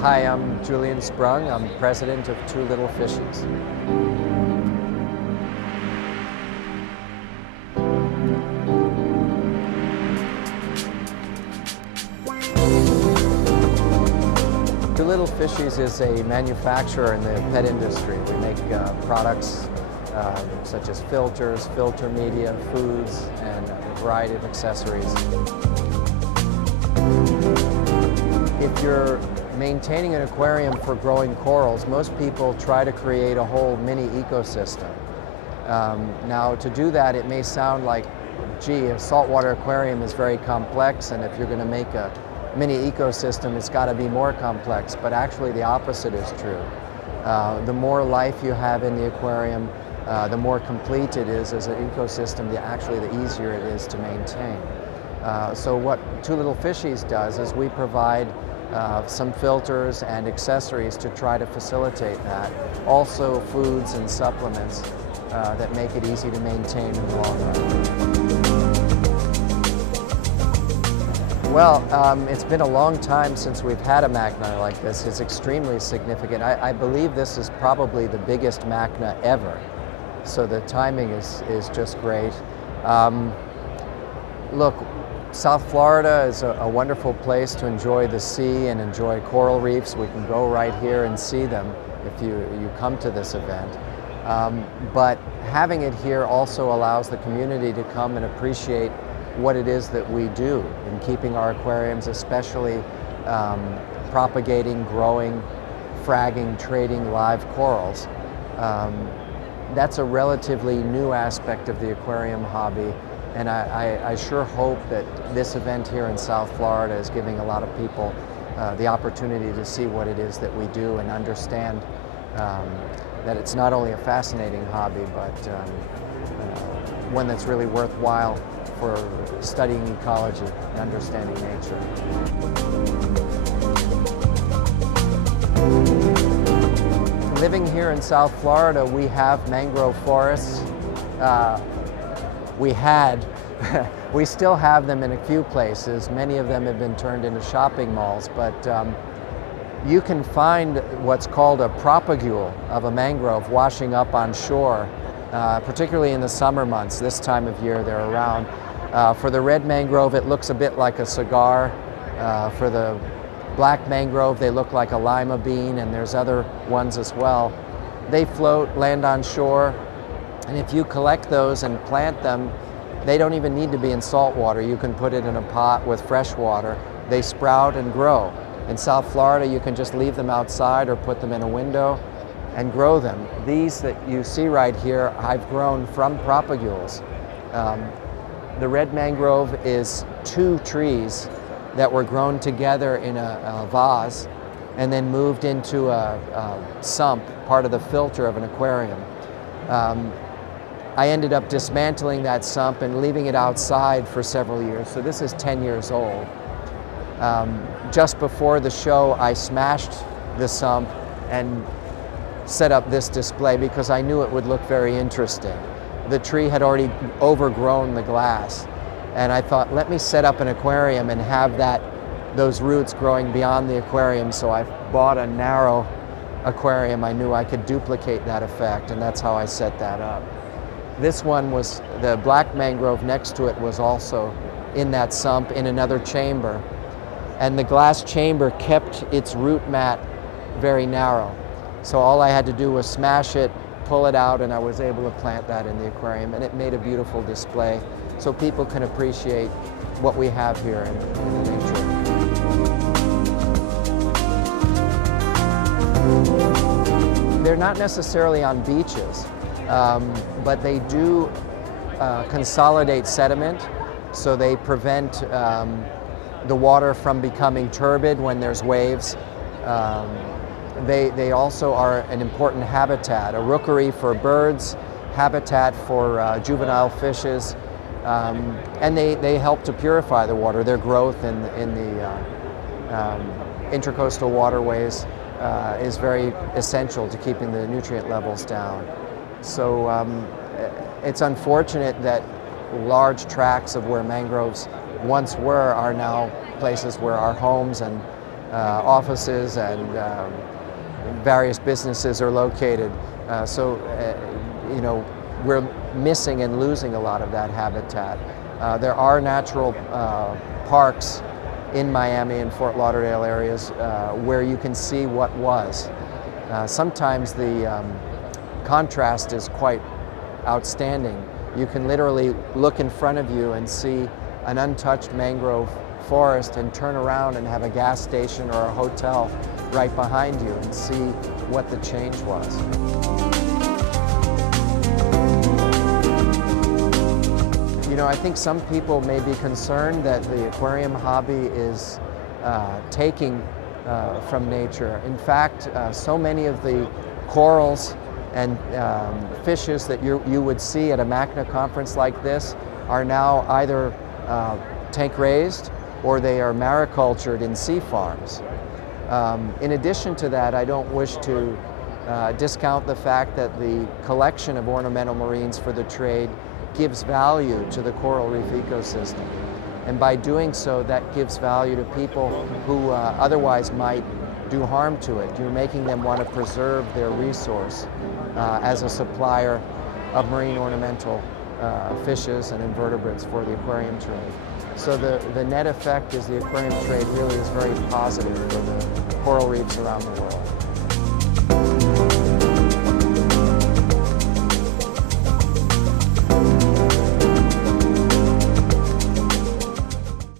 Hi, I'm Julian Sprung. I'm president of Two Little Fishies. Two Little Fishies is a manufacturer in the pet industry. We make products such as filters, filter media, foods, and a variety of accessories. If you're maintaining an aquarium for growing corals, most people try to create a whole mini ecosystem. Now, to do that, it may sound like, gee, a saltwater aquarium is very complex, and if you're going to make a mini ecosystem, it's got to be more complex, but actually the opposite is true. The more life you have in the aquarium, the more complete it is as an ecosystem, actually the easier it is to maintain. So what Two Little Fishies does is we provide some filters and accessories to try to facilitate that. Also foods and supplements that make it easy to maintain in the long run. Well, it's been a long time since we've had a MACNA like this. It's extremely significant. I believe this is probably the biggest MACNA ever. So the timing is just great. Look, South Florida is a wonderful place to enjoy the sea and enjoy coral reefs. We can go right here and see them if you come to this event. But having it here also allows the community to come and appreciate what it is that we do in keeping our aquariums, especially propagating, growing, fragging, trading live corals. That's a relatively new aspect of the aquarium hobby, and I sure hope that this event here in South Florida is giving a lot of people the opportunity to see what it is that we do and understand that it's not only a fascinating hobby, but one that's really worthwhile for studying ecology and understanding nature. Living here in South Florida, we have mangrove forests. We still have them in a few places. Many of them have been turned into shopping malls, but you can find what's called a propagule of a mangrove washing up on shore, particularly in the summer months. This time of year they're around. For the red mangrove, it looks a bit like a cigar. For the black mangrove, they look like a lima bean, and there's other ones as well. They float, land on shore, and if you collect those and plant them, they don't even need to be in salt water. You can put it in a pot with fresh water. They sprout and grow. In South Florida, you can just leave them outside or put them in a window and grow them. These that you see right here, I've grown from propagules. The red mangrove is 2 trees that were grown together in a vase and then moved into a sump, part of the filter of an aquarium. I ended up dismantling that sump and leaving it outside for several years. So this is 10 years old. Just before the show, I smashed the sump and set up this display because I knew it would look very interesting. The tree had already overgrown the glass, and I thought, let me set up an aquarium and have those roots growing beyond the aquarium. So I bought a narrow aquarium. I knew I could duplicate that effect, and that's how I set that up. This one was, the black mangrove next to it was also in that sump in another chamber, and the glass chamber kept its root mat very narrow. So all I had to do was smash it, pull it out, and I was able to plant that in the aquarium, and it made a beautiful display so people can appreciate what we have here in the nature. They're not necessarily on beaches, but they do consolidate sediment, so they prevent the water from becoming turbid when there's waves. They also are an important habitat, a rookery for birds, habitat for juvenile fishes, and they help to purify the water. Their growth in the intracoastal waterways is very essential to keeping the nutrient levels down. So it's unfortunate that large tracts of where mangroves once were are now places where our homes and offices and various businesses are located. You know, we're missing and losing a lot of that habitat. There are natural parks in Miami and Fort Lauderdale areas where you can see what was. Sometimes the contrast is quite outstanding. You can literally look in front of you and see an untouched mangrove forest and turn around and have a gas station or a hotel right behind you and see what the change was. You know, I think some people may be concerned that the aquarium hobby is taking from nature. In fact, so many of the corals and fishes that you would see at a MACNA conference like this are now either tank raised or they are maricultured in sea farms. In addition to that, I don't wish to discount the fact that the collection of ornamental marines for the trade gives value to the coral reef ecosystem. And by doing so, that gives value to people who otherwise might do harm to it. You're making them want to preserve their resource as a supplier of marine ornamental fishes and invertebrates for the aquarium trade. So the net effect is the aquarium trade really is very positive for the coral reefs around the world.